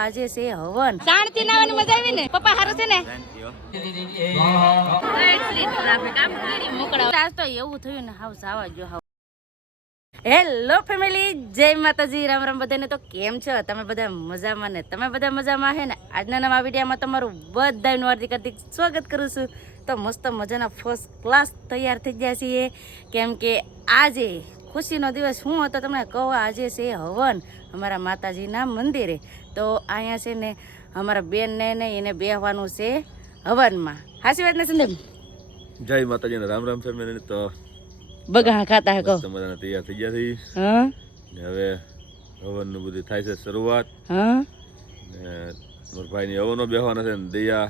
આજે છે હવન શાંતિ નાવાની મજા આવી ને પપ્પા હારું છે ને આજ તો એવું થયું ને હાવ સાવા જો હાવ હેલો ફેમિલી જય માતાજી રામ રામ બધાને તો કેમ છો તમે બધા મજામાં ને તમે બધા મજામાં હે ને આજના નવા વિડીયોમાં તમારું બધાનું હાર્દિક હાર્દિક સ્વાગત કરું છું તો મસ્ત મજાના ફર્સ્ટ ક્લાસ તૈયાર થઈ ગયા છીએ કેમ કે આજે ખુશીનો દિવસ શું હતો તમને કહો આજે છે હવન અમારા માતાજીના મંદિરે તો અહીંયા છે ને અમારા બેનને ને એને બેહવાનું છે હવનમાં હાસી વાત ને સંદેમ જય માતાજીને રામ રામ ફેમિલી તો બગા ખાતા હે કહો તમારા તૈયાર થઈ ગયા છે હા ને હવે હવનનું બધું થાય છે શરૂઆત હા ને મારા ભાઈની હવનો બેહવાના છે ને દયા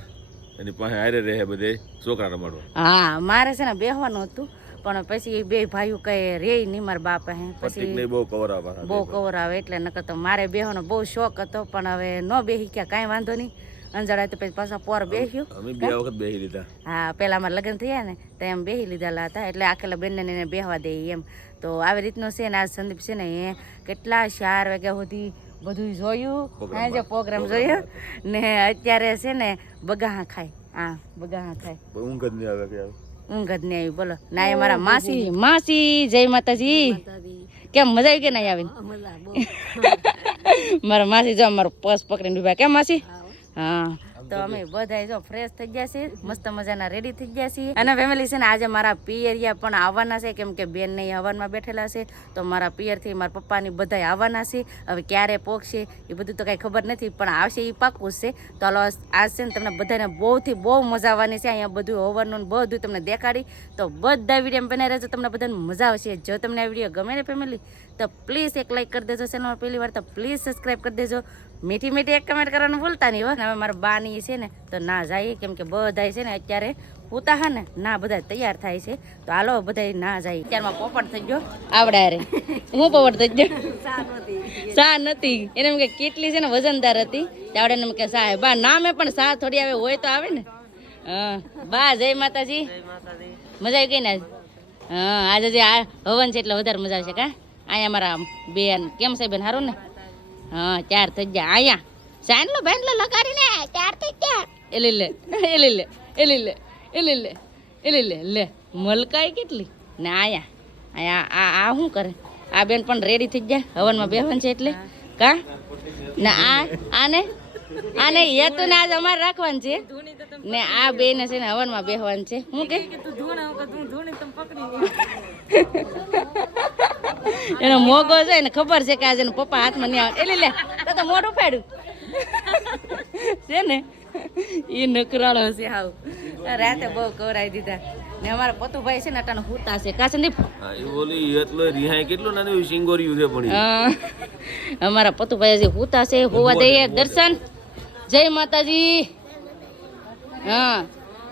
એની પાસે હારે રહે બધે છોકરા રમાડવા હા મારે છે ને બેહવાનું હતું પણ પછી બે ભાઈઓ કઈ રે નહીં મારા બાપા હે પછી બહુ કવર આવે બહુ કવર આવે એટલે નકર તો મારે બેહવાનો બહુ શોખ હતો પણ હવે ન બેહી ક્યાં કાંઈ વાંધો નહીં અંજાડા તો પછી પાછા પોર બેસ્યું અમે બે વખત બેહી લીધા હા પેલા અમારા લગ્ન થયા ને તો એમ બેહી લીધેલા હતા એટલે આખેલા બેનને એને બેહવા દે એમ તો આવી રીતનું છે ને આ સંદીપ છે ને એ કેટલા 4 વાગ્યા સુધી બધું જોયું હા જે પ્રોગ્રામ જોયો ને અત્યારે છે ને બગાહા ખાય હા બગાહા ખાય ઊંઘ જ નહીં આવે કે ઊંઘ જ નહીં આવી બોલો ના એ મારા માસી માસી જય માતાજી કેમ મજા આવી કે નહીં આવી મારા માસી જો મારો પર્સ પકડીને ઉભા કેમ માસી હા તો અમે બધા જો ફ્રેશ થઈ ગયા છે મસ્ત મજાના રેડી થઈ ગયા છીએ અને ફેમિલી છે ને આજે મારા પિયરિયા પણ આવવાના છે કેમ કે બેન ને હવનમાં બેઠેલા છે તો મારા પિયરથી મારા પપ્પાની બધા આવવાના છે હવે ક્યારે પોગશે એ બધું તો કાંઈ ખબર નથી પણ આવશે એ પાક્કું છે તો હાલો આજ છે ને તમને બધાને બહુથી બહુ મજા આવવાની છે અહીંયા બધું હવનનું બધું તમને દેખાડી તો બધા વિડીયો બનાવી રહેજો તમને બધાને મજા આવશે જો તમને આ વિડીયો ગમે ને ફેમિલી તો પ્લીઝ એક લાઈક કરી દેજો ચેનલ પહેલી વાર તો પ્લીઝ સબસ્ક્રાઈબ કરી દેજો મીઠી મીઠી એક કમેન્ટ કરવાનું ભૂલતા નહીં હવે મારા બાની છે ને તો ના જાય કેમ કે બધા છે ને અત્યારે હોતા હા ને ના બધા તૈયાર થાય છે તો હાલો બધા ના જાય અત્યારમાં પોપટ થઈ ગયો આવડે રે હું પોપટ થઈ ગયો સા નથી એને એમ કે કેટલી છે ને વજનદાર હતી આવડે એમ કે સા બા નામે પણ સા થોડી આવે હોય તો આવે ને હા બા જય માતાજી મજા આવી ગઈ ને હા આજે જે આ હવન છે એટલે વધારે મજા આવશે કા અહીંયા મારા બેન કેમ છે બેન સારું ને હા 4 થઈ ગયા અહીંયા સાંડલો બેંડલો લગાડીને 4 થઈ ગયા એલી લે એલી લે એલી લે એલી લે એલી લે લે મલકાઈ કેટલી ને અહીંયા આ શું કરે આ બેન પણ રેડી થઈ ગયા હવનમાં બેહવાનું છે એટલે કા ને આને એ તો ને આજ અમારે રાખવાનું છે ને આ બેન છે ને હવનમાં બેહવાનું છે હું કે એનો મોગો છે ને ખબર છે કે આજે પપ્પા હાથમાં નહીં આવે એટલે લે તો મોઢું પાડ્યું છે ને એ નકરાળો છે હાવ રાતે બહુ કવરાઈ દીધા ને અમારા પતુભાઈ છે ને અટાણે હુતા છે કા સંદીપ એ બોલી એટલે રિહાય કેટલું નાનું સિંગોરિયું છે પણ અમારા પતુભાઈ હજી હુતા છે હોવા દઈએ દર્શન જય માતાજી હા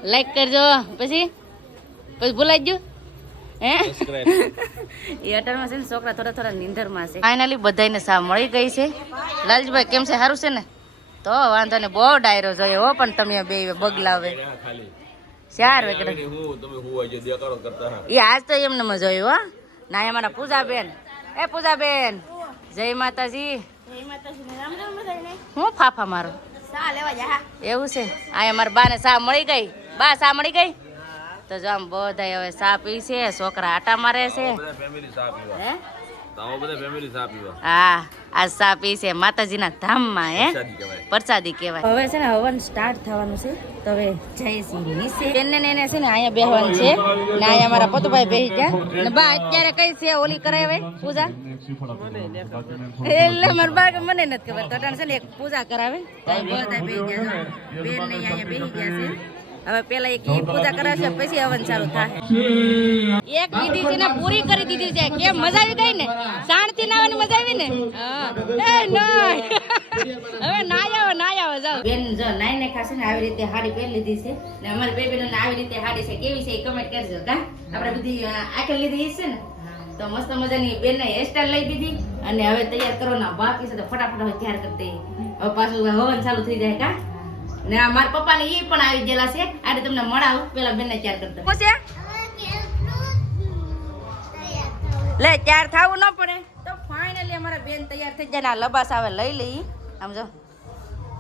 લાઈક કરજો પછી ભૂલાઈ ગયું હે એ અટાણમાં છે ને છોકરા થોડા નીંદરમાં છે ફાઇનલી બધાને સા મળી ગઈ છે લાલજીભાઈ કેમ છે સારું છે ને તો વાંધો ને બહુ ડાયરો જોયો હો પણ તમે બે બગલાવે 4 વાગે એ આજ તો એમને મજા જોયું હો ના અમારા પૂજાબેન પૂજાબેન જય માતાજી હું ફાફા મારો એવું છે આ અમારા બા ને સા મળી ગઈ બા સા મળી ગઈ તો જો આમ બધા હવે સા પી છે છોકરા આટા મારે છે હા આ સા પી છે માતાજીના ધામમાં હે પ્રસાદી કહેવાય હવે છે ને હવન સ્ટાર્ટ થવાનું છે તો હવે જયશ્રી નીચે બેનને એને છે ને અહીંયા બેહવાનું છે ને અહીંયા મારા પતુભાઈ બેહી ગયા ને બા અત્યારે કઈ છે ઓલી કરાવે પૂજા એટલે મારા બા મને નથી ખબર તો છે ને એક પૂજા કરાવે તો બધા બેહી ગયા બેન ને અહીંયા બેહી ગયા છે હવે પેલા એક ઈ પૂજા કરાવશે પછી હવન ચાલુ થાય એક વિધિ છે ને પૂરી કરી દીધી છે કેમ મજા આવી ગઈ ને શાંતિ નાવાની મજા આવી ને એ નહીં હવે નાય આવો જાવ બેન જો નાઈ ને ખાશે ને આવી રીતે હાડી પહેરી લીધી છે ને અમારી બે બેનોને આવી રીતે હાડી છે કેવી છે એ કમેન્ટ કરજો કા આપણે બધી આકલ લીધી છે ને તો મસ્ત મજાની બેન ને હેરસ્ટાઈલ લઈ દીધી અને હવે તૈયાર કરવાના બાકી છે તો ફટાફટ હવે તૈયાર કરી દઈએ હવે પાછું હવન ચાલુ થઈ જાય કા ને મારા પપ્પા ને એ પણ આવી ગયેલા છે આજે તમને મળાવું પેલા બેન ને તૈયાર કરતા પૂછે લે તૈયાર થવું ન પડે તો ફાઇનલી અમારા બેન તૈયાર થઈ જાય ને લબાસ આવે લઈ લઈ આમ જો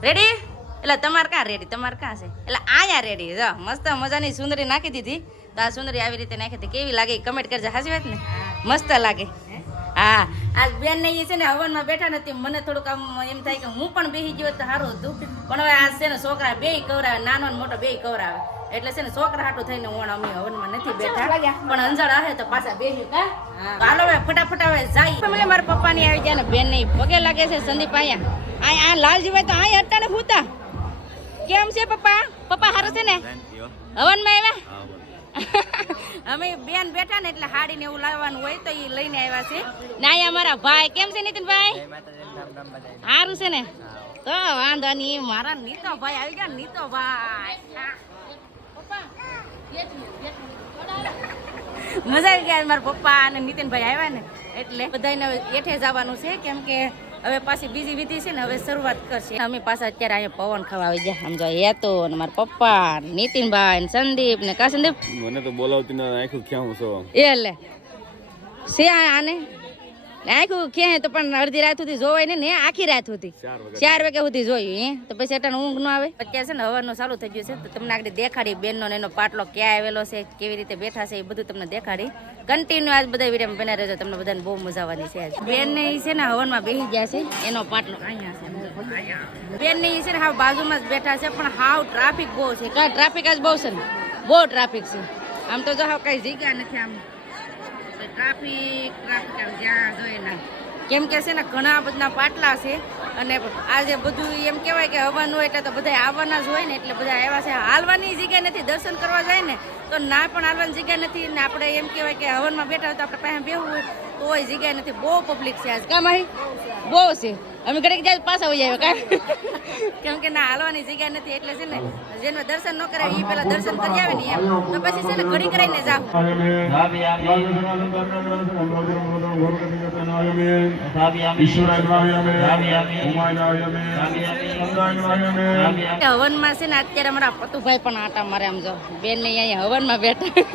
રેડી એટલે તમારે ક્યાં રેડી તમારે ક્યાં છે એટલે અહીંયા રેડી જો મસ્ત મજાની સુંદરી નાખી દીધી તો આ સુંદરી આવી રીતે નાખી હતી કેવી લાગે કમેન્ટ કરજો હાચી વાત ને મસ્ત લાગે હા આ બેન ને છે ને હવનમાં બેઠા નથી મને થોડુંક આમ એમ થાય કે હું પણ બેસી ગયો તો સારું હતું પણ હવે આ છે ને છોકરા બેય કવરાવે નાનો ને મોટો બેય કવરાવે એટલે છે ને છોકરા હાટું થઈને હું અમે હવનમાં નથી બેઠા પણ અંજાળ આવે તો પાછા બેસી કા હાલો હવે ફટાફટ હવે જાય મને મારા પપ્પાની આવી ગયા ને બેન ને પગે લાગે છે સંદીપ અહીંયા આ લાલજીભાઈ તો અહીંયા અટાણે હુતા કેમ છે પપ્પા પપ્પા હારું છે ને હવનમાં આવ્યા અમે બેન બેઠા ને એટલે હાડીને એવું લાવવાનું હોય તો એ લઈને આવ્યા છે ને અહીંયા મારા ભાઈ કેમ છે નીતિનભાઈ સારું છે ને તો વાંધો નહીં મારા નીતો ભાઈ આવી ગયા નીતો ભાઈ મજા આવી ગયા મારા પપ્પા અને નીતિનભાઈ આવ્યા ને એટલે બધાને એઠે જવાનું છે કેમ કે હવે પાછી બીજી વિધિ છે ને હવે શરૂઆત કરશે અમે પાછા અત્યારે અહીંયા પવન ખાવા આવી ગયા સમજો હેતો ને મારા પપ્પા નીતિનભાઈ ને સંદીપ ને કા સંદીપ મને તો બોલાવતી ના આખું ક્યાં છો એ લે છે આને આખું ક્યાં તો પણ અડધી રાત સુધી જોવાય ને આખી રાત સુધી 4 વાગ્યા સુધી જોયું હે તો પછી અટાણે ઊંઘ ન આવે અત્યારે છે ને હવાનું ચાલુ થઈ ગયું છે તો તમને આગળ દેખાડી બેનનો ને એનો પાટલો ક્યાં આવેલો છે કેવી રીતે બેઠા છે એ બધું તમને દેખાડી કન્ટિન્યુ આજ બધા વિડીયો બના રહેજો તમને બધાને બહુ મજા આવવાની છે બેન ને છે ને હવનમાં બેસી ગયા છે એનો પાટલો અહીંયા છે બેન ને છે ને હાવ બાજુમાં જ બેઠા છે પણ હાવ ટ્રાફિક બહુ છે કા ટ્રાફિક આજ બહુ છે ને બહુ ટ્રાફિક છે આમ તો જો હાવ કઈ જગ્યા નથી આમ ટ્રાફિક આમ જ્યાં જોઈએ ના કેમ કે છે ને ઘણા બધા પાટલા છે અને આજે બધું એમ કહેવાય કે હવાનું એટલે તો બધા આવવાના જ હોય ને એટલે બધા આવ્યા છે હાલવાની જગ્યા નથી દર્શન કરવા જાય ને તો ના પણ હાલવાની જગ્યા નથી ને આપણે એમ કહેવાય કે હવનમાં બેઠા હોય તો આપણે પાસે બેહવું હોય તો હોય જગ્યા નથી બહુ પબ્લિક છે આજ કામ અહીં બહુ છે અમે ઘડીક જાય પાછા હોય આવ્યા કા કેમ કે ના હાલવાની જગ્યા નથી એટલે છે ને જેને દર્શન ન કરે એ પેલા દર્શન કરી આવે ને એમ તો પછી છે ને ઘડી કરીને જાવ હવનમાં છે ને અત્યારે અમારા પતુભાઈ પણ આટા મારે આમ જો બેન ને અહીંયા હવનમાં બેઠા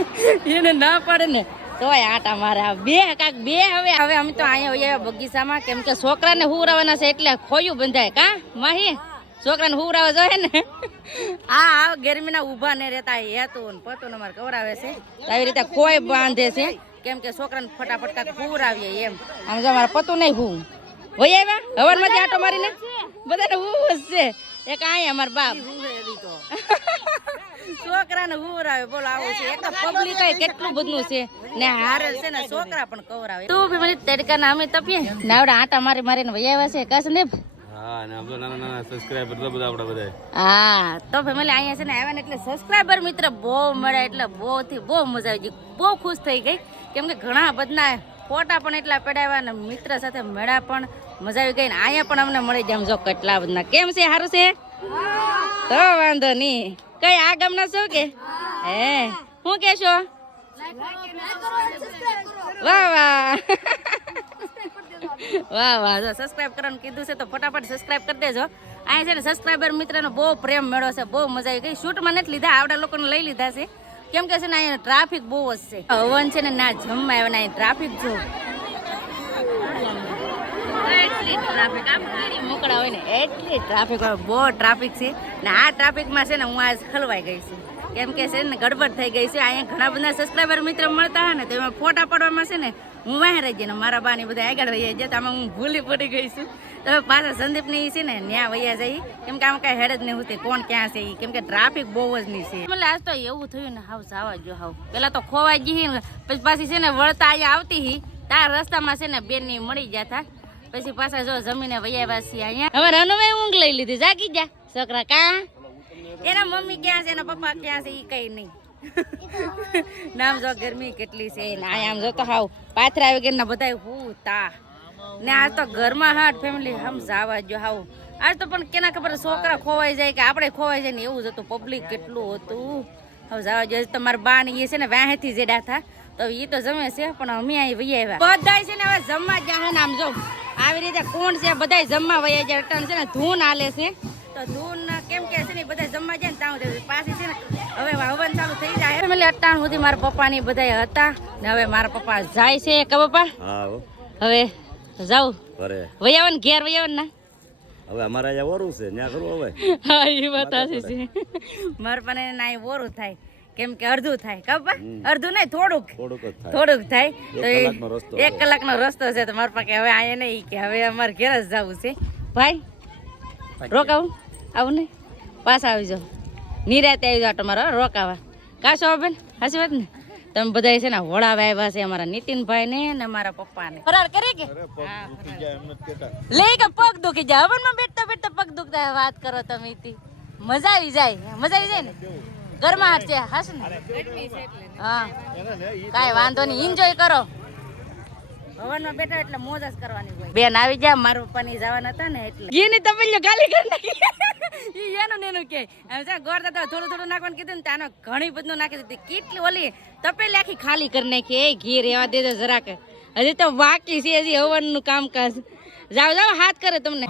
એને ના પડે ને તોય આટા મારે બે કાક બે હવે અમે તો અહીંયા હોય બગીચામાં કેમ કે છોકરાને હુવરાવાના છે એટલે ખોયું બંધાય કા માહી છોકરાને હુવરાવા જોઈએ ને હા ગરમીના ઊભા ને રહેતા હેતું પતું અમારે કવરાવે છે આવી રીતે ખોય બાંધે છે કેમ કે છોકરાને ફટાફટ કાક હુવરાવીએ એમ આમ જો અમારે પતું નહીં હું વહી આવ્યા હવનમાંથી આટો મારીને બધાને હું છે એક અહીંયા અમારા બાપ છોકરાને હુવરાવે બોલો આવું છે એક પબ્લિક કેટલું બધું છે ને હારે છે ને છોકરા પણ કવરાવે તું બી મને તડકાના અમે તપીએ ને આવડે આટા મારી મારીને વહી આવ્યા છે કા સંદીપ હા ને આમ તો નાના સબસ્ક્રાઇબર તો બધા આપડા બધા હા તો ફેમિલી અહીંયા છે ને આવ્યા ને એટલે સબસ્ક્રાઇબર મિત્ર બહુ મળ્યા એટલે બહુ મજા આવી ગઈ બહુ ખુશ થઈ ગઈ કેમ કે ઘણા બધા ફોટા પણ એટલા પડાવ્યા ને મિત્ર સાથે મળ્યા પણ મજા આવી ગઈ ને અહીંયા પણ અમને મળી જાય જો કેટલા બધા કેમ છે સારું છે તો વાંધો નહીં કઈ આ ગામના છો કે હે શું કેશો વાહ વાહ વાહ વાહ જો સબસ્ક્રાઇબ કરવાનું કીધું છે તો ફટાફટ સબસ્ક્રાઇબ કરી દેજો અહીંયા છે ને સબસ્ક્રાઇબર મિત્રનો બહુ પ્રેમ મેળો છે બહુ મજા આવી ગઈ શૂટમાં નથી લીધા આવડા લોકોને લઈ લીધા છે કેમ કે છે ને અહીંયા ટ્રાફિક બહુ જ છે હવન છે ને ના જમવા આવે ને અહીંયા ટ્રાફિક જો એટલી ટ્રાફિક આમ ગાડી મોકળા હોય ને એટલી ટ્રાફિક હોય બહુ ટ્રાફિક છે ને આ ટ્રાફિકમાં છે ને હું આજ ખલવાઈ ગઈ છું કેમ કે છે ને ગડબડ થઈ ગઈ છે અહીંયા ઘણા બધા સબસ્ક્રાઈબર મિત્ર મળતા હોય ને તો એમાં ફોટા પાડવામાં છે ને હું વાહ રહી ગઈ ને મારા બાની બધા આગળ વહી જાય તો આમાં હું ભૂલી પડી ગઈ છું તો પાછા સંદીપની છે ને ત્યાં વૈયા જાય કેમ કે આમાં કાંઈ હેડ જ નહીં હોતી કોણ ક્યાં છે કેમ કે ટ્રાફિક બહુ જ નહીં છે એટલે આજ તો એવું થયું ને હાવ જવા જો હાવ પેલા તો ખોવાઈ ગઈ ને પછી પાછી છે ને વળતા અહીંયા આવતી હતી તાર રસ્તામાં છે ને બેનની મળી જતા પછી પાછા જો જમીને વૈયા છીએ અહીંયા હવે રનવે ઊંઘ લઈ લીધી જાગી જા છોકરા કા એના મમ્મી ક્યાં છે એના પપ્પા ક્યાં છે એ કઈ નહીં નામ જો ગરમી કેટલી છે ને આમ જો તો હાવ પાથરા આવી ગયા બધા હું તા ને આજ તો ઘરમાં હાટ ફેમિલી હમ જાવા જો હાવ આજ તો પણ કેના ખબર છોકરા ખોવાઈ જાય કે આપણે ખોવાઈ જાય ને એવું જ હતું પબ્લિક કેટલું હતું હવે જવા જોઈએ તમારા બા ને એ છે ને વાહેથી જેડા થા તો એ તો જમે છે પણ અમે અહીં વહી આવ્યા બધા છે ને હવે જમવા જાય ને આમ જો આવી રીતે કોણ છે બધા જમવા વહી જાય અટાણ છે ને ધૂન હાલે છે તો ધૂન કેમ કે છે ને બધા જમવા જાય ને ત્યાં પાછી છે ને હવે હવન ચાલુ થઈ જાય એટલે અટાણ સુધી મારા પપ્પા ની બધા હતા ને હવે મારા પપ્પા જાય છે કે પપ્પા હવે જાવ વયાવન ઘેર વયાવન ના હવે અમારા અહીંયા ઓરું છે ત્યાં કરવું હવે હા એ વાત સાચી છે મારા પણ ના ઓરું થાય કેમ કે અડધું થાય કપા અડધું નહીં થોડુંક થોડુંક જ થાય થોડુંક થાય તો એ કલાકનો રસ્તો 1 કલાકનો રસ્તો છે તો મારા પાસે હવે આયા નહીં કે હવે અમારે ઘેર જ જવું છે ભાઈ રોકાવું આવું નહીં પાછા આવી જાઓ નિરાતે આવી જાઓ તમારો રોકાવા કાશો બેન સાચી વાત ને તમે બધા છે ને હોળાવા આવ્યા છે અમારા નીતિનભાઈ ને અને મારા પપ્પા ને ફરાળ કરે કે લે કે પગ દુખી જાય હવનમાં બેઠતા બેઠતા પગ દુખતા વાત કરો તમે ઈથી મજા આવી જાય ને ગરમાહટ છે હાસ ને હા કાંઈ વાંધો નહીં એન્જોય કરો હવનમાં બેઠા એટલે મોજ જ કરવાની હોય બેન આવી જાય મારા પપ્પાની જવાના હતા ને એટલે એની તપેલીઓ ગાલી કરી નાખી ઈ એનું કે એમ છે ગોળ તો થોડું નાખવાનું કીધું ને તાનો ઘણી બધું નાખી દીધી કેટલી ઓલી તપેલી આખી ખાલી કરી નાખી એ ઘી રેવા દેજો જરાક હજી તો બાકી છે હજી હવનનું કામકાજ જાઓ હાથ કરે તમને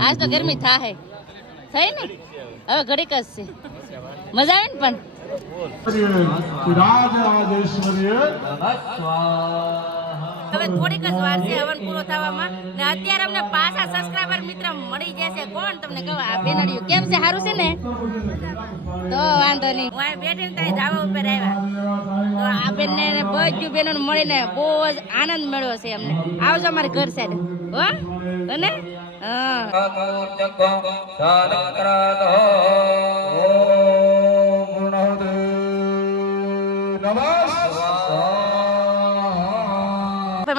આજ તો ગરમી થાય થઈ ને હવે ઘડીક જ છે મજા આવે ને પણ હવે થોડીક જ વાર છે હવન પૂરો થવામાં ને અત્યારે અમને પાછા સબસ્ક્રાઇબર મિત્ર મળી જશે કોણ તમને કહું આ બેનડીયું કેમ છે સારું છે ને તો વાંધો નહીં હું અહીં બેઠીને ત્યાં ધાબા ઉપર આવ્યા તો આ બેનને બધું બેનોને મળીને બહુ જ આનંદ મળ્યો છે અમને આવજો અમારે ઘર સાઈડ હો અને હા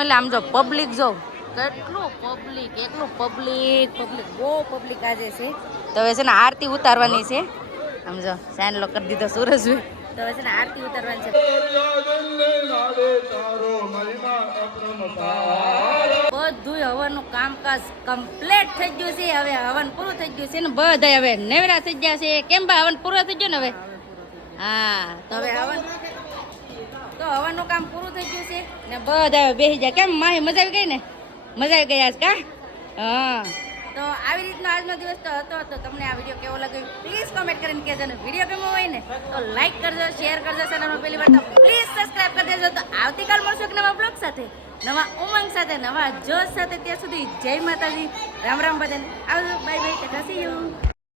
એટલે આમ જો પબ્લિક જો કેટલું પબ્લિક બહુ પબ્લિક આજે છે તો હવે છે ને આરતી ઉતારવાની છે આમ જો સાઈન કરી દીધો સૂરજ તો હવે છે ને આરતી ઉતારવાની છે બધું હવનનું કામકાજ કમ્પ્લીટ થઈ ગયું છે હવે હવન પૂરું થઈ ગયું છે ને બધા હવે નેવરા થઈ ગયા છે કેમ બા હવન પૂરું થઈ ગયું ને હવે હા તો હવે હવનનું કામ પૂરું થઈ ગયું છે ને બધા બેસી જાય કેમ માહી મજા આવી ગઈ ને મજા આવી ગઈ આજ કા હા તો આવી રીતનો આજનો દિવસ તો હતો તો તમને આ વિડીયો કેવો લાગ્યો પ્લીઝ કોમેન્ટ કરીને કહેજો ને વિડીયો ગમ્યો હોય ને તો લાઈક કરજો શેર કરજો ચેનલમાં પહેલી વાર તો પ્લીઝ સબસ્ક્રાઇબ કરી દેજો તો આવતીકાલ મળશું એક નવા બ્લોગ સાથે નવા ઉમંગ સાથે નવા જોશ સાથે ત્યાં સુધી જય માતાજી રામ રામ બધાને આવજો bye bye Tata C you